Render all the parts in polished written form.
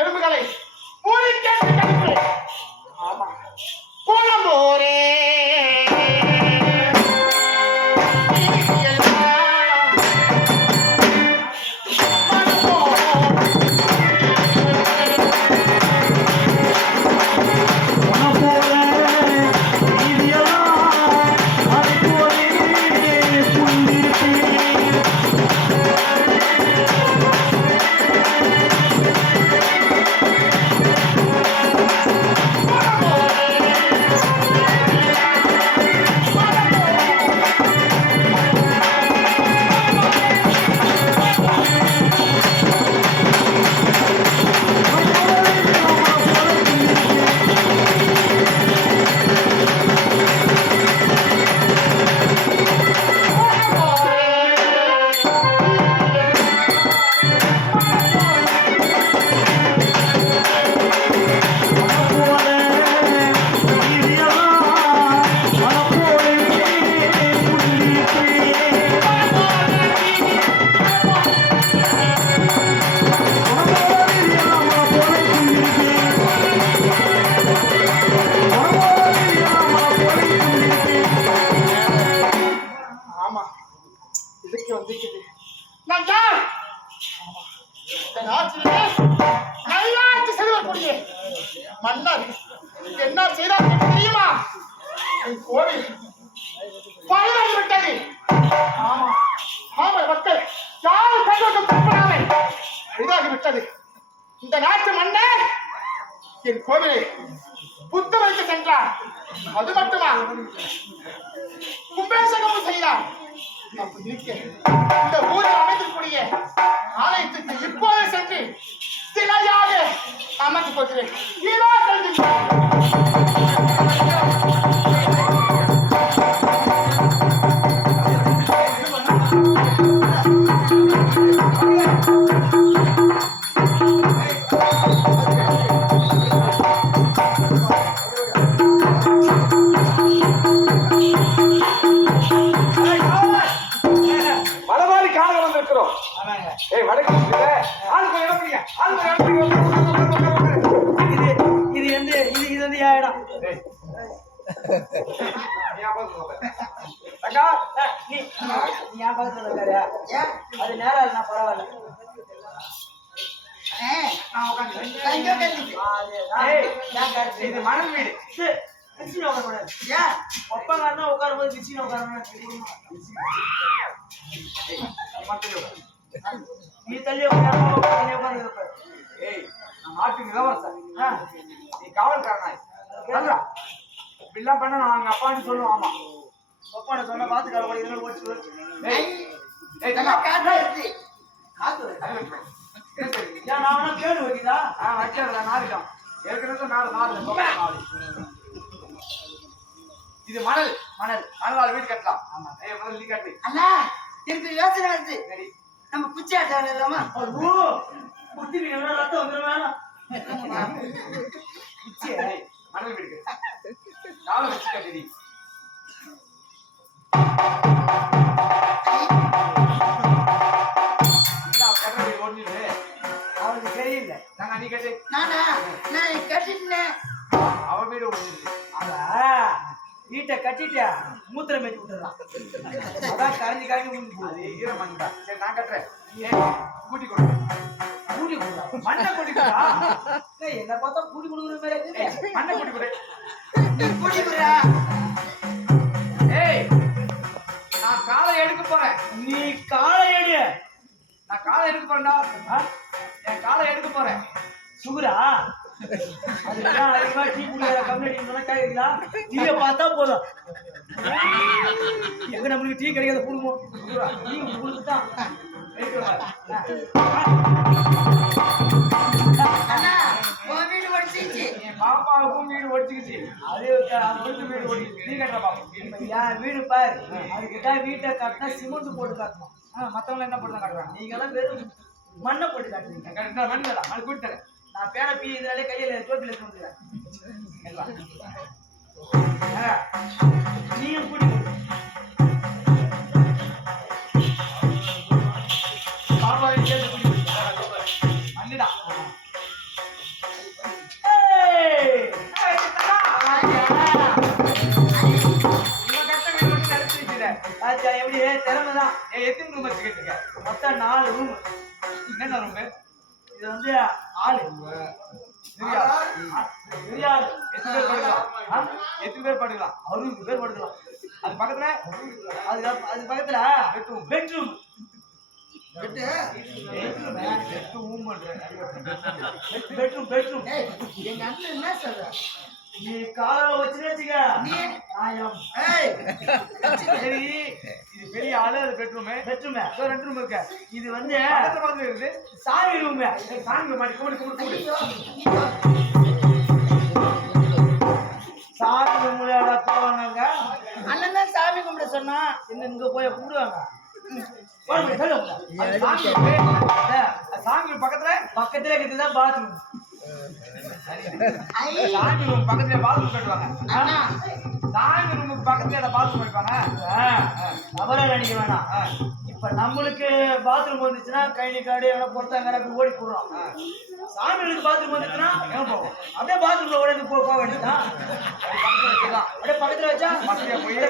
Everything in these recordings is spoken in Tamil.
எலும்புகளை கோலம்போரே மன்னர் என்ன செய்தார் தெரியுமா? கோவில் பழுதாகி விட்டது. ஆமா ஆமா, மக்கள் யாரும் கைவட்டம் தப்படாமல் பழுதாகி விட்டது. இந்த நாட்டு மன்னர் என் கோவிலை புத்த வைத்து சென்றார். அது மட்டுமா, கும்பேசகமும் செய்தார். அப்படி இருக்க இந்த ஊரில் அமைந்திருக்கூடிய ஆலயத்துக்கு இப்போது சென்று சிலையாக அமர்ந்து கொள்கிறேன். அது நேரம் பரவாயில்ல. மனம் வீடு ஒப்பங்காரனா உட்காரும் போது கிச்சின் உட்காரணும். நீ தள்ளி உட்காந்து நாட்டு இளவரசன், நீ காவல்காரனாய் இப்படிலாம் பண்ண நான் எங்க அப்பான்னு சொல்லுவோம். ஆமா, ஒப்பான சொன்னா பாத்துக்கார இதெல்லாம் ஓடிச்சு. நான் கேடு வைக்கிறா வைக்கிறதா நாரிடம் ஏற்கனவே நாலு இது மணல் மணல் மணலால் வீடு கட்டலாம். ஆமா, முதல்ல நீ கட்டு. அண்ணா எனக்கு யோசனை வருது. நம்ம குச்சி ஆட்டம் இல்லாமா குட்டி ரத்தம் வந்துடும் வேணாம். குச்சி மணல் வீடு நானும் வச்சு கட்டி அவனுக்கு தெரியல. நாங்க நீ கட்டு. நானா நான் கட்டிட்டேன். அவன் வீடு வீட்டை கட்டிட்டா மூத்திரம் மேய்ச்சி விட்டுறான். அதான் கரைஞ்சி கரைஞ்சி அது ஈரம் பண்ணிட்டா. சரி நான் கட்டுறேன், கூட்டி கொடு. கூட்டி கொடுறா மண்ணை கூட்டி கொடுறா. என்ன பார்த்தா கூட்டி கொடுக்குற மாதிரி மண்ணை கூட்டி கொடு. கூட்டி கொடுறா. ஏய், நான் காலை எடுக்க போறேன். நீ காலை எடு. நான் காலை எடுக்க போறேன்டா. என் காலை எடுக்க போறேன். சுகுரா அதுதான் அதிகமா டீ குடிக்கிற கம்யூனிட்டி கேட்குறா. டீயை பார்த்தா போதும். எங்க நம்மளுக்கு டீ கிடைக்காத குடும்பம் டீ கொடுத்துட்டான். பாப்பாவுக்கும் வீடு ஒடிச்சுக்கிச்சு. அது அவளுக்கு வீடு ஒடிச்சு. நீ கட்டுற பாப்பா. என் வீடு பாரு. அதுக்கிட்ட வீட்டை கட்டினா சிமெண்ட் போட்டு காட்டணும். மத்தவங்க என்ன போட்டு தான் கட்டுறாங்க? நீங்க எல்லாம் வெறும் மண்ணை போட்டு காட்டுறீங்க. கட்டுற மண் வேலை அது கூட்டி தரேன். நான் பேர பீ இதனாலே கையில தோப்பில சொல்றேன். நீயும் கூடி பாப்பாவை சேர்த்து கூட்டி மண்ணுடா. எப்படி திறமைதான். எத்தனை ரூம் வச்சு கேட்டுருக்க? மொத்தம் 4 ரூம். என்னென்ன ரூம்? இது வந்து ஆளு தெரியாது. எத்தனை பேர் படுக்கலாம்? எத்தனை பேர் படுக்கலாம்? 60 பேர் படுக்கலாம். அது பக்கத்துல அது பக்கத்துல பெட்ரூம். பெட்ரூம். Bedroom bedroom. எங்க அண்ணன் என்ன சொல்ற? நீ காலை வச்சுன்னு வச்சுக்க. சரி, இது பெரிய ஆளு. அது பெட்ரூம். பெட்ரூம் 2 ரூம் இருக்கு. இது வந்து பக்கத்துல இருக்குது சாமி ரூம். சாமி மாடி கூடி கூடி கூடி. சாமி ரூம்ல போவாங்க. அண்ணன் தான் சாமி கும்பிட சொன்னா. இங்க போய் கூடுவாங்க. சாமி பக்கத்துல பக்கத்துல இருக்குதுதான் பாத்ரூம். சாமி ரூம் பக்கத்துல பாத்ரூம் கட்டுவாங்க. அண்ணா சாமி ரூமுக்கு பக்கத்துல பாத்ரூம் வைப்பாங்க. அவரா நினைக்க வேணாம். இப்ப நம்மளுக்கு பாத்ரூம் வந்துச்சுன்னா கைனி காடு எவ்வளோ பொறுத்தாங்க ஓடி போடுறோம். சாமிகளுக்கு பாத்ரூம் வந்துச்சுன்னா எங்க போவோம்? அப்படியே பாத்ரூம்ல ஓடி போக வேண்டியதுதான். அப்படியே பக்கத்துல வச்சா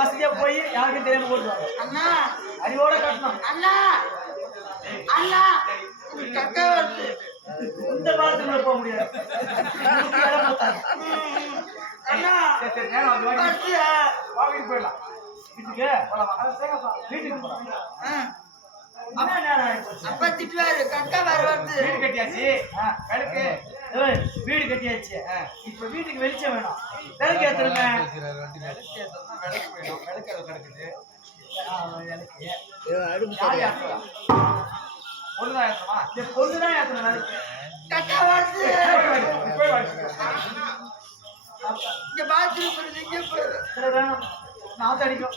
வசதியா போய் யாருக்கும் தெரியாம போட்டுருவாங்க. அண்ணா அறிவோட கட்டணும். அண்ணா அண்ணா கக்க வருது. இந்த பாத்ரூம்ல போக முடியாது. அண்ணா சரி சரி, நேரம் வந்து வீட்டுக்கு போயிடலாம். வீட்டுக்கு வீட்டுக்கு போலாம். என்ன நேரம் ஆயிடுச்சு? அப்பா திட்டுவாரு. கக்க வர வருது. வீடு கட்டியாச்சு. விளக்கு வீடு கட்டியாச்சு. இப்ப வீட்டுக்கு வெளிச்சம் வேணும். விளக்கு ஏத்துறங்க. விளக்கு போயிடும். விளக்கு அது கிடக்குது. பொண்ணுதான் ஏற்றமா? பொண்ணுதான் ஏத்தணும் விளக்கு. கக்க வருது. போய் வாடி. இங்க பாத்ரூம் போறது. இங்க போறது. இதுல வேணும். நாத்து அடிக்கும்.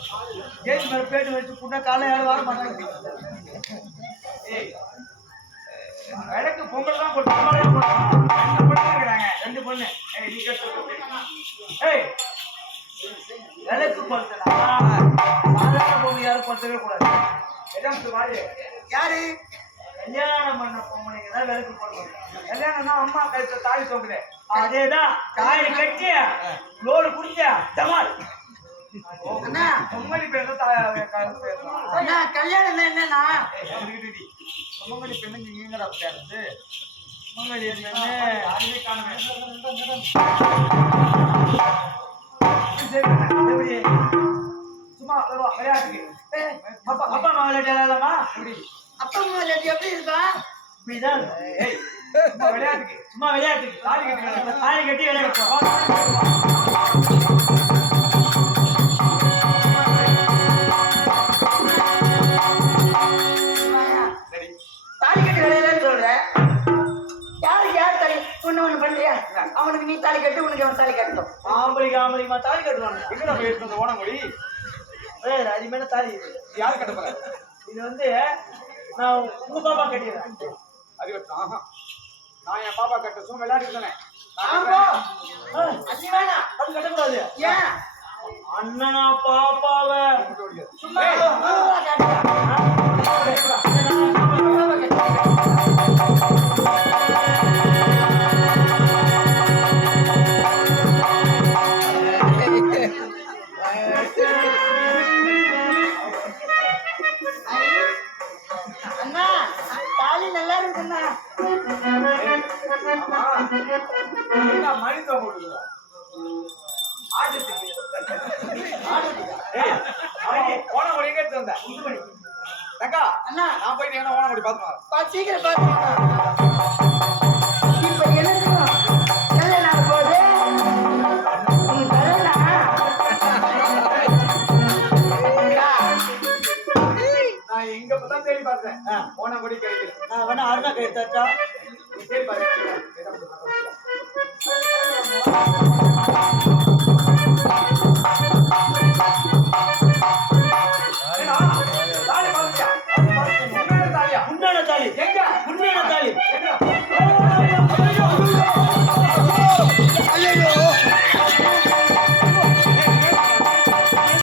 கேஸ் மேல பேட்டு வச்சு புண்ணா காலை யாரும் வர மாட்டாங்க. ஏய், விளக்கு பொங்கல் தான் போட்டு 2 பொண்ணு இருக்கிறாங்க. 2 பொண்ணு. ஏய், நீ கட்டு. ஏய், விளக்கு பொறுத்தனா சாதாரண பொண்ணு யாரும் பொறுத்தவே கூடாது. எதாம் வாடி. யாரு? கல்யாணம் பண்ண பொம்பளைங்க தான் விளக்கு போடணும். கல்யாணம்னா அம்மா கழுத்துல தாலி தொங்குது. அதேதான். தாலி கட்டி லோடு குடிச்ச தமால். அண்ணா பொம்மடி பேர் தான் பேசலாம். அண்ணா கல்யாணம் என்னன்னா பொம்மடி பெண்ணு நீங்கடா பேருந்து. பொம்மடி பெண்ணு அதுவே காணுமே. எப்படி சும்மா விளையாட்டுக்கு. அப்பா அப்பா அம்மா விளையாடலாமா? எப்படி? அப்பா அம்மா எப்படி இருக்கா? இப்படிதான். ஏய், சும்மா விளையாட்டுக்கு. சும்மா விளையாட்டுக்கு தாலி கட்டி தாலி கட்டி விளையாடுறோம். சரி. தாலி கட்டி விளையாடுன்னு சொல்ற. யாருக்கு யார் தாலி? ஒண்ணு பண்றியா? அவனுக்கு நீ தாலி கட்டு, உனக்கு அவன் தாலி கட்டணும். ஆம்பளைக்கு தாலி கட்டுவாங்க. எங்கடா போயிட்டு இருந்த ஓனங்குடி? அது மேல தாலி இது. யார் கட்ட போற? இது வந்து நான் உங்க பாப்பா கட்டிடுறேன். அது ஆஹா, நான் என் பாப்பா கட்ட சும்மா விளையாட்டு தானே. ஆமா அது வேணாம். அது கட்டக்கூடாது. ஏன்? அண்ணனா பாப்பாவை சும்மா ஊரா காட்டுறா. அண்ணா தாலி நல்லா இருக்குண்ணா. மனித போடுங்க ஆட்டுக்கு. ஓனங்குடி எங்க எடுத்து வந்த? தக்கா அண்ணா நான் போயிட்டு என்ன ஓனங்குடி பார்த்துட்டு வரேன். சீக்கிரம் பாருங்க. இப்ப எனக்கு கல்யாணம் போது நீ வரலா? நான் எங்க தான் தேடி பார்த்தேன். ஓனங்குடி கிடைக்கல. நான் வேணா அருணா கை தட்டா. தேடி பார்த்தேன். ஏன்னா, தாலி பார்த்துட்டியா? அது பார்த்துக்கங்க. உண்மையான தாலியா? உண்மையான தாலி எங்க? உண்மையான தாலி எங்க?